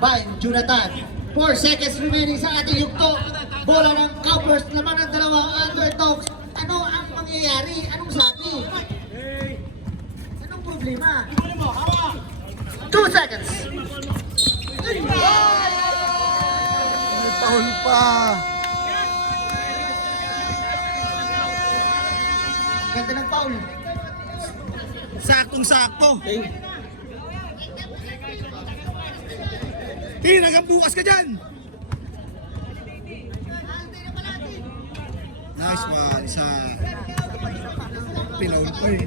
by Jonathan. 4 seconds remaining sa ating yugto. Bola ng Cowboys naman ng dalawang underdogs. Ano ang mangyayari? Anong sabi? Anong problema? 2 seconds. May paul pa. Ganda ng foul. Saktong-sakto. Hanggang bukas ka dyan. Nice one sa Pilaul pa eh.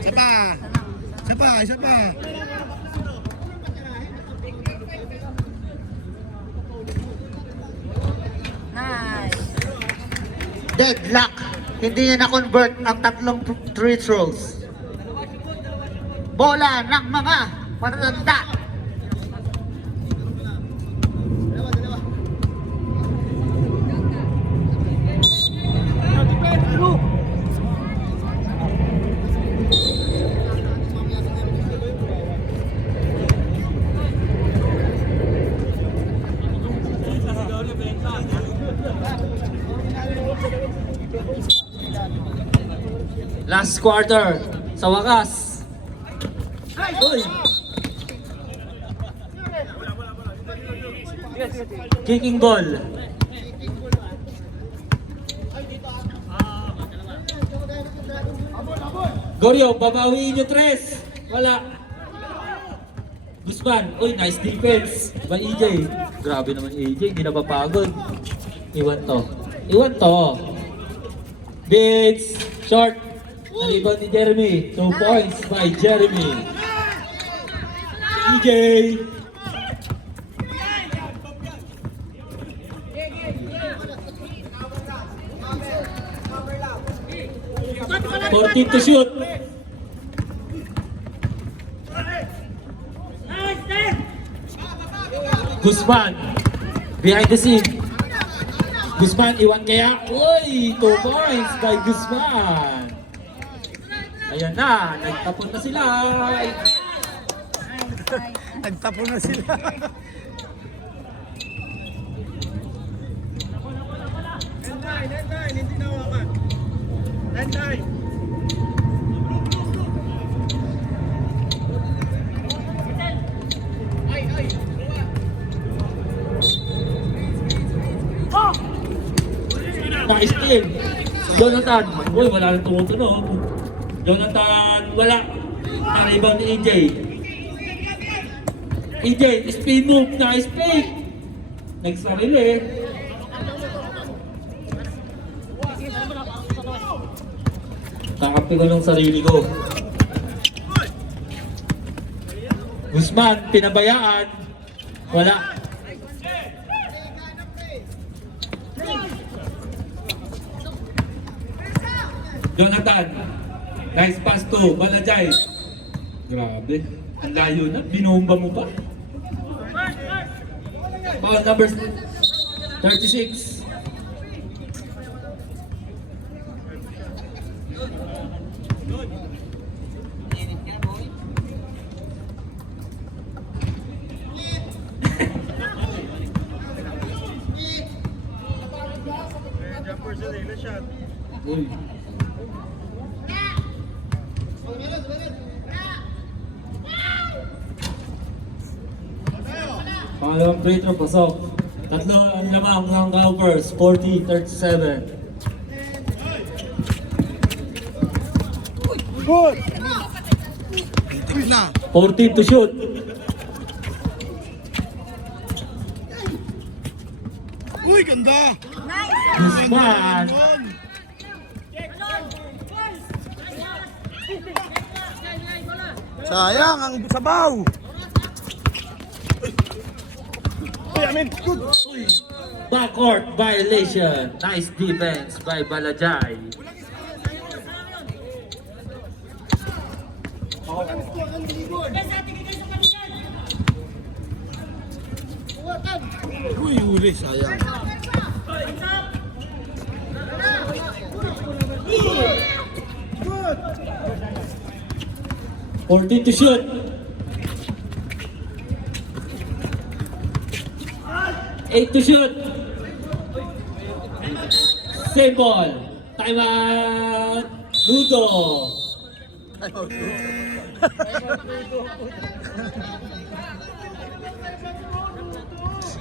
Isa pa. Isa pa, isa pa. Nice. Deadlock. Hindi niya na-convert ang tatlong free throws. Bola ng mga matatanda. Last quarter, sa wakas. Uy! Kicking ball. Goryo, babawiin nyo tres. Wala. Guzman, uy, nice defense by EJ. Grabe naman EJ, hindi napapagod. Iwan to. Iwan to. Bits, short. Nalibang ni Jeremy. 2 points by Jeremy. EJ. Fourteen to shoot. Guzman. Behind the scene. Guzman, iwan kaya? Uy, 2 points by Guzman. Ayan na, nagtapon na sila. Nagtapon na sila. Hindi nawakan. Landai. Nice steal. Jonathan. Uy, wala nang tumutunog. Jonathan, wala. Naka-rebound ni EJ. EJ, spin move. Nice play. Nagsarili. Kakampi ko ng sarili ko. Guzman, pinabayaan. Wala. Jonathan, nice pass to Balajay. Grabe, ang layo na, binomba mo pa. Foul number 36. Uy. Pangalawang free throw, pasok. Tatlo ang lamang ng Cowboys, 40-37. Good. Tik na. 14 to shoot. Uy, ganda. Guzman. Sayang ang sabaw. Uy, amin. Good. Backcourt violation. Nice defense by Balajay. Uy, uli, sayang. 14 to shoot. 8 to shoot. Same ball. Time out. Ludo.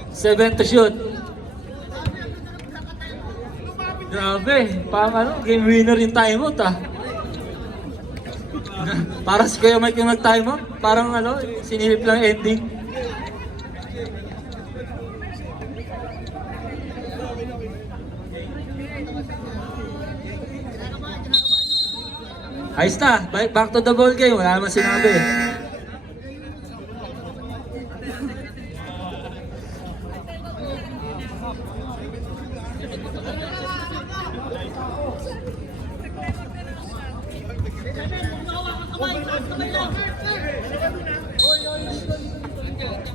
Seven to shoot. Grabe, parang ano, game winner yung timeout ah. Para si Kuya Mike yung nag-timeout, parang ano, sinilip lang ending. Ayos na, back to the ball game, wala naman sinabi.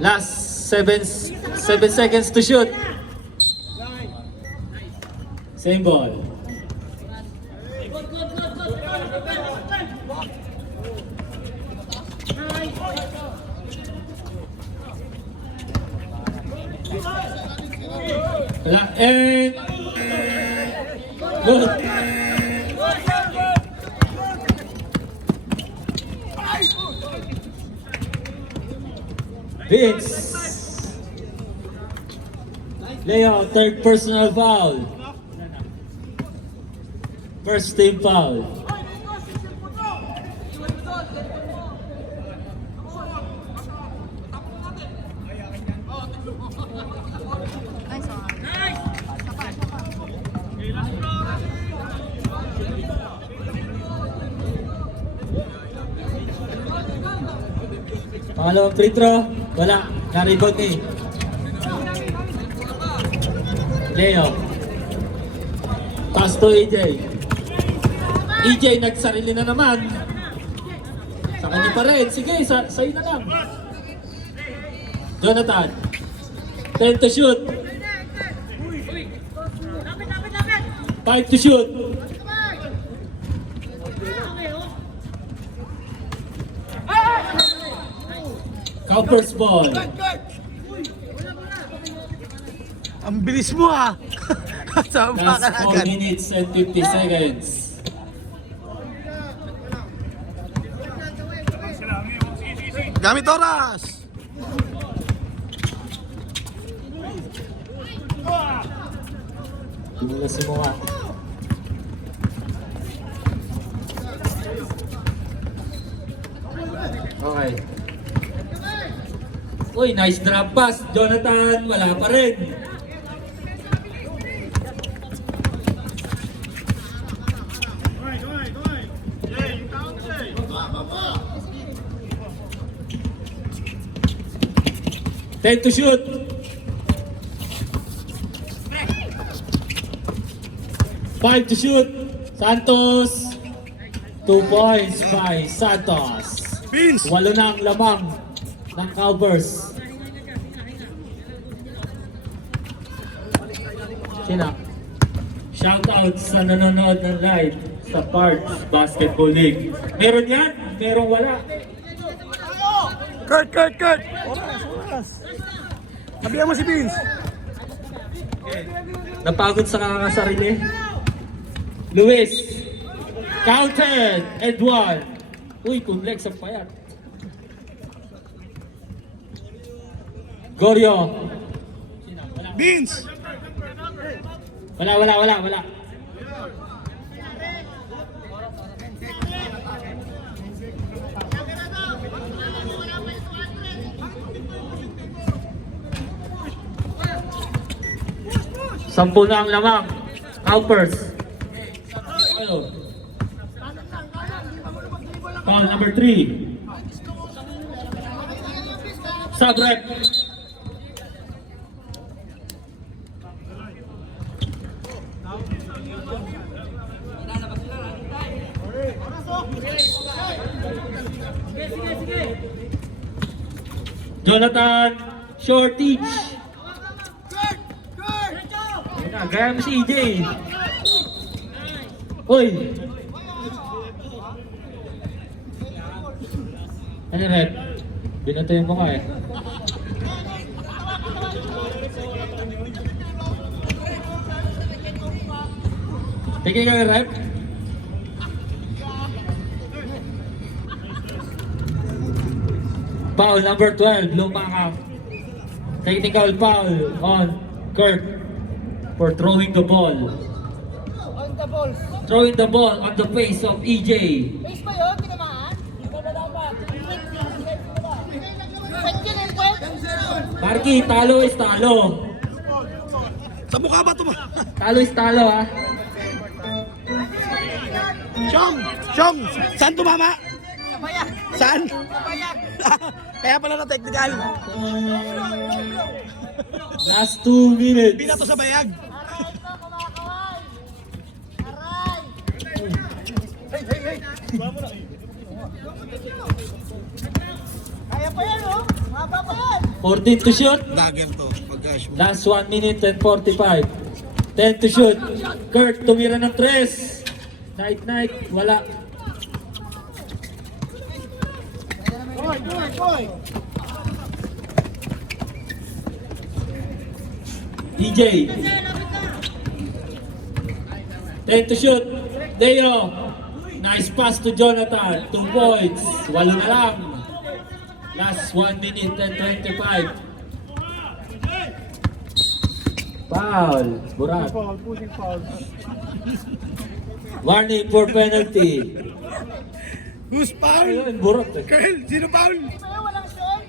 Last 7 seconds to shoot. Same ball. And good. Vince. Leo, third personal foul. First team foul. Pangalawang free throw, wala. Na-rebound ni Leo. Pass to EJ. EJ nagsarili na naman. Sa kanya pa rin. Sige, sa'yo na lang. Jonathan. 10 to shoot. 5 to shoot. Cowper's ball. Ang bilis mo ah. Sama ka Last 4 agad. minutes and 50 seconds. Gamit oras. Dumulas si Mukha. Okay. Uy, nice drop pass. Jonathan, wala pa rin. Ten to shoot. 5 to shoot. Santos. 2 points by Santos. Vince. 8 na ang lamang ng Cowbirds. Sina? Shoutout sa nanonood ng live sa Parks Basketball League. Meron yan? Merong wala. Kurt. Oras. Sabihan mo si Vince. Napagod sa kakasarili. Luis. Counted. Edward. Uy, kunlex ang payat. Goryo. Vince. Wala. Sampu na ang lamang. Cowpers. Ano? Foul number 3. Subrep. Jonathan Shortage. Gaya mo si EJ. Uy. Ano rep? Binato yung mukha eh. Tingin ka rep? Foul number 12, Lumakap. Technical foul on Kurt for throwing the ball. On the ball. Throwing the ball on the face of EJ. Base ba yun? Tinamaan? Pwede yun eh, pwede. Marky, talo is talo. Sa mukha ba ito? Talo is talo ha. Chong! Saan tumama? Kabayak. Saan? Kabayak. Kaya pala na technical. Last 2 minutes. Binato sa bayag. Aray ka, kumakaway. Aray. Kaya pa yan, oh. Maba pa yan. 14 to shoot. Dagger to. Pag-cash mo. Last 1 minute and 45. 10 to shoot. Kurt tumira ng 3. Night, wala. DJ. 10 to shoot. Deo. Nice pass to Jonathan. 2 points. Walo na lang. Last 1 minute and 25. Foul. Burak. Warning for penalty. Who's foul? Ayun, Burak eh. Kyle, sino foul? Di ba yun, walang short?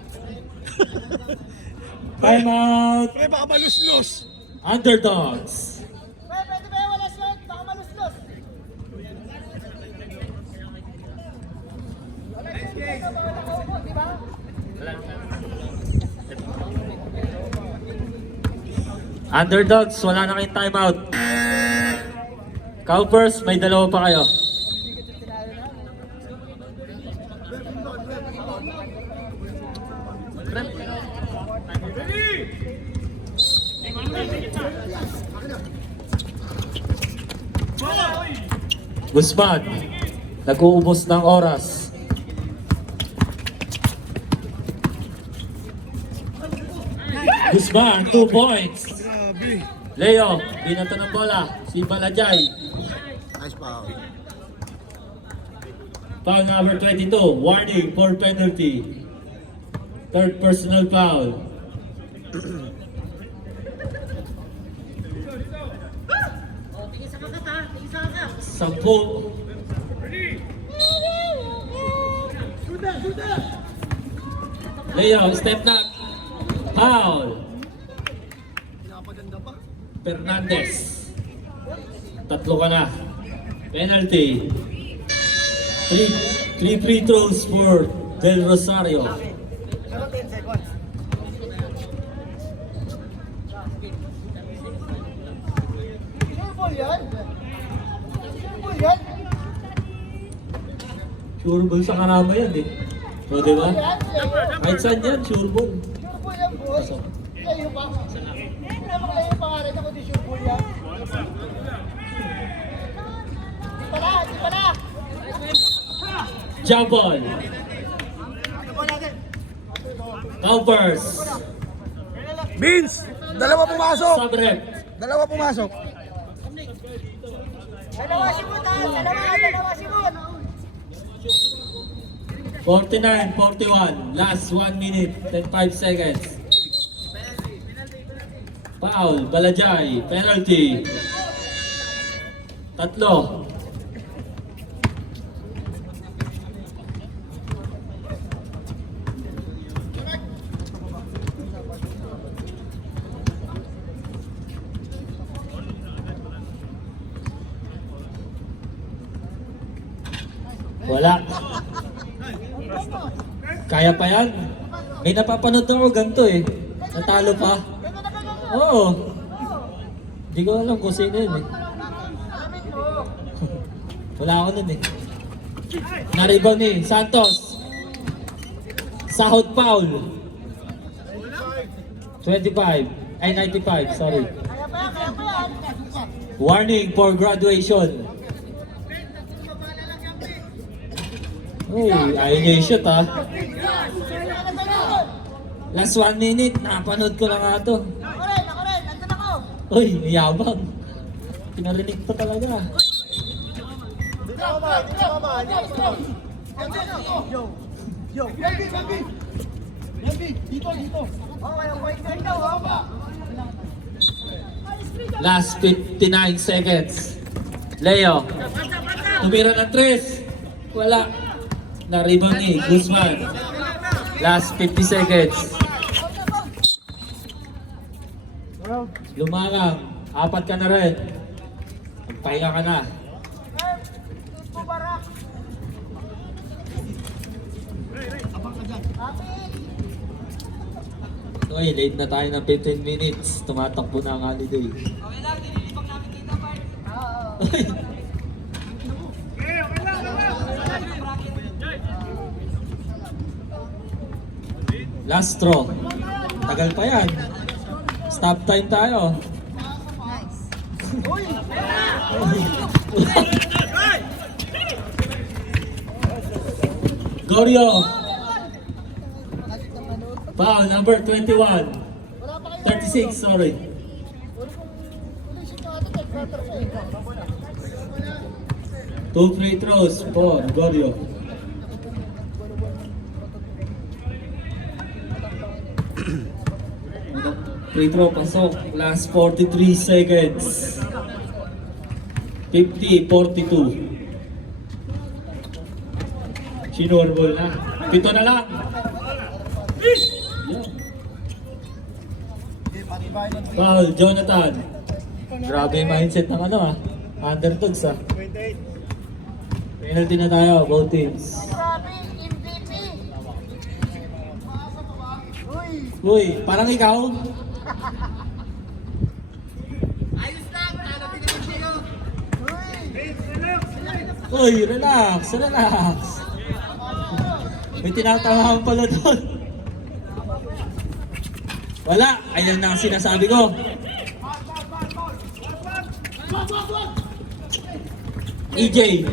Time out. Pre, baka malus-lus. Underdogs. Pwede ba yun, walang short? Baka maluslos. Di ba? Underdogs, wala na kayong timeout. Cowpers, may dalawa pa kayo. Guzman, nag-uubos ng oras. Guzman, 2 points. Grabe. Leo, binato ng bola. Si Balajay. Nice foul. Foul number 22. Warning for penalty. Third personal foul. Sampu. Leo, step back. Foul. Fernandez. Tatlo ka na. Penalty. Three free throws for Del Rosario. Sure ball yan? Sure ball yan? Sure ball sa karama yan eh. O diba? Yan, layo. Kahit saan yan, sure ball. Sure ball yan, boy. Layo pa. Hindi naman layo pa nga rin ako di sure ball yan. Di pala. Jump ball. Cowpers. Vince! Dalawa pumasok! Subrep. Dalawa pumasok. Dalawa si Bud, ha? Dalawa si Bud. 49-41. Last 1 minute and 5 seconds. Foul. Balajay. Penalty. Tatlo. Wala. Kaya pa yan. May napapanood ako ganito eh. Natalo pa. Oo. Hindi ko alam kung sino yun eh. Wala ako nun eh. Naribaw ni Santos. Sahod foul. 25. Ay, 95. Sorry. Kaya pa yan. Warning for graduation. Uy, ayaw niya yung shoot ha. Last 1 minute, napanood ko na nga to. Ako rin, nandun ako. Uy, yabang. Pinarinig to talaga. Dito ka man. Yo. Gabi, dito. Oh, walang point dito, oh. Last 59 seconds. Leo. Tumira ng 3. Wala. Na-rebound ni Guzman. Last 50 seconds. Lumangang. 4 ka na rin. Magpahinga ka na. Uy, late na tayo ng 15 minutes. Tumatakbo na ang holiday. Uy. Last straw. Tagal pa yan. Stop time tayo. Gorio. Foul number 21. 36, sorry. Two free throws for Gorio. Free throw pasok. Last 43 seconds. 50-42. Sinurbol na. 7 na lang. Yeah. Foul, Jonathan. Grabe yung mindset ng underdogs Penalty na tayo, both teams. Grabe, MVP. Uy, parang ikaw. Uy, relax. May tinatawahan pala doon. Wala, ayan na ang sinasabi ko. EJ.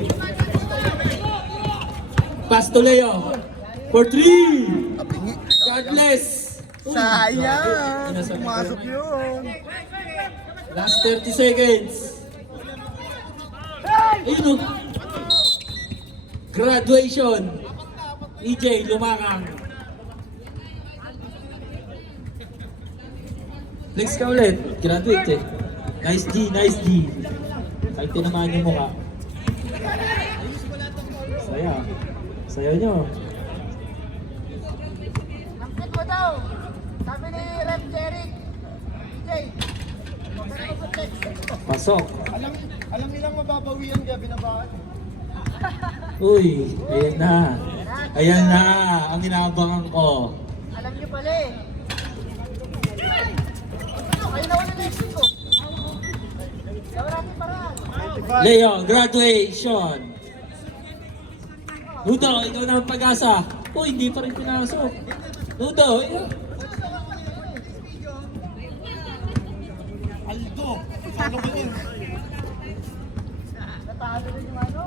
Pass to Leo. For 3. God bless. Sayang. Pumasok yun. Last 30 seconds. Ayun Graduation. EJ, lumakang. Flex ka ulit. Graduate Nice G. Kahit tinamaan yung mukha. Saya nyo. Langkit mo daw. Sabi ni Rep Jerry. Jay. Pasok. Alam nilang mababawian kaya binabaan. Uy, ayan na ang inaabangan ko. Alam niyo pala eh. Kayo na wala next week ko. Gawin natin paraan. Leo, graduation. Ludo, ikaw na ang pag-asa. Uy, hindi pa rin pinasok. Ludo, Aldo. Ano ba yun? Natalo rin yung ano?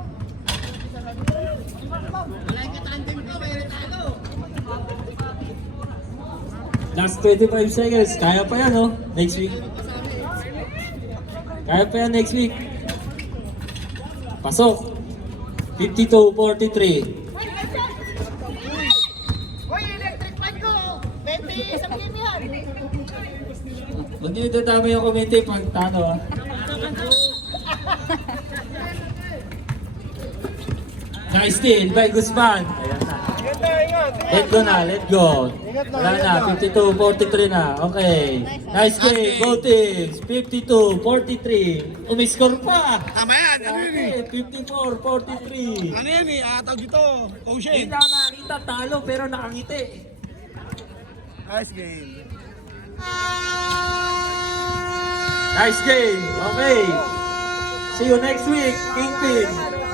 last 25 seconds. Kaya pa yan, next week. Pasok. 52-43. Hoy, electric fan ko! 20 sa game yan! Huwag niyo dadami yung komente pag talo Nice steal by Guzman. Ayan na. Let go. Wala na, 52-43 na. Okay. Nice game, go teams. 52-43. Umiscore pa. Tama yan. Ano yun eh? Okay, 54-43. Ano yan eh? Tawag dito. Ocean. Hindi ako nakakita talo pero nakangiti. Nice game. Nice game. Okay. See you next week, Kingpin.